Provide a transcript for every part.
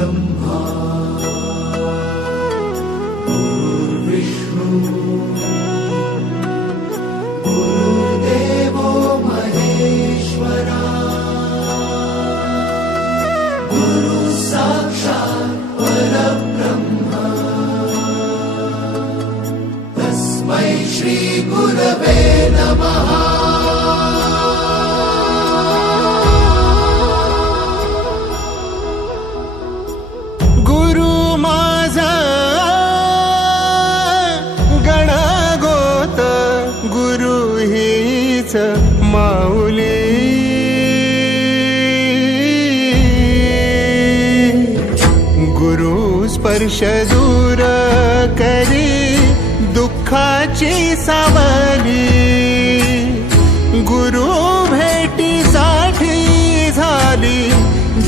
परब्रह्मा गुरुर्विष्णु गुरुर्देवो महेश्वरा गुरु साक्षात् परब्रह्मा तस्मै श्री गुरवे नमः। माऊली गुरु स्पर्श दूर करी दुःखाची सावली गुरु भेटीसाठी झाली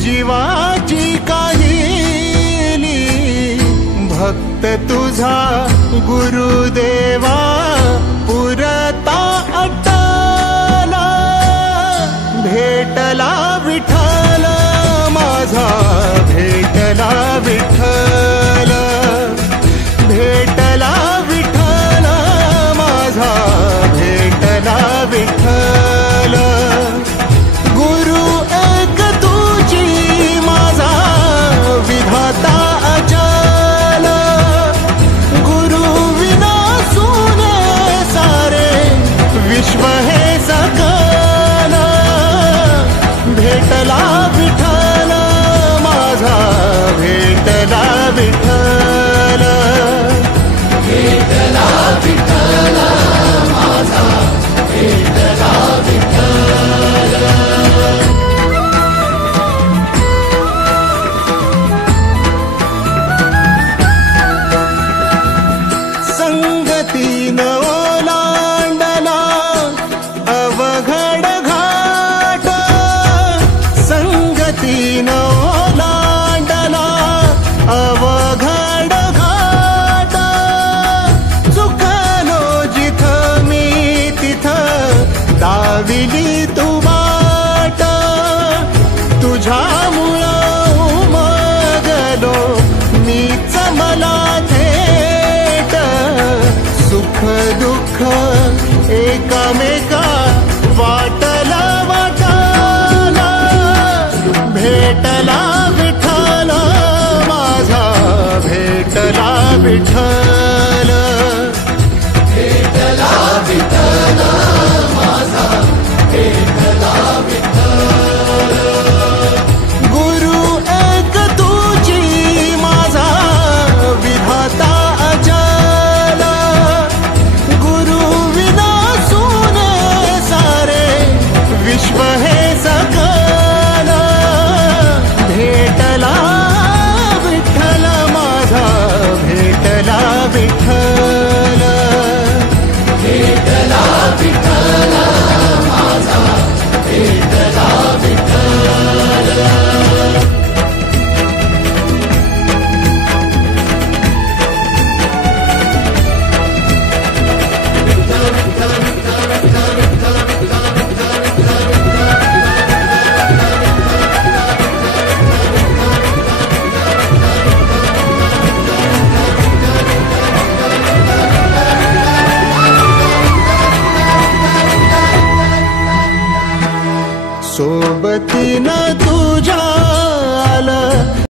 जीवाची काहिली भक्त तुझा गुरुदेवा पुरता भेटला विठ्ठल माझा भेटला विठ्ठल भेटला विठ्ठल माझा भेटला विठ्ठल गुरु एक तुझी माझा विधाता अचल गुरु विना सुने सारे विश्व हे सकल भेटला विठ्ठल माझा भेटला विठ्ठल भेटला विठ्ठल माझा भेटला विठ्ठल। संगतीन ओलांडला अवघड घाट संगतीन ओलांडला अवघड घाट चुकलो जिथं मी तिथं दाविली तू वाट तुझ्यामुळं उमगलो मीच मला थेट सुख दुःख एकामेका वाटला वाटाला भेटला विठ्ठल माझा भेटला विठ्ठल भेटला विठ्ठल माझा भेटला विठ्ठल गुरु एक तुझी माझा विधाता अचल गुरु विना सुने सारे विश्व हे सकल भेटला विठ्ठल माझा भेटला विठ्ठल भेटला विठ्ठल माझा भेटला विठ्ठल। सोबतीनं तुझ्या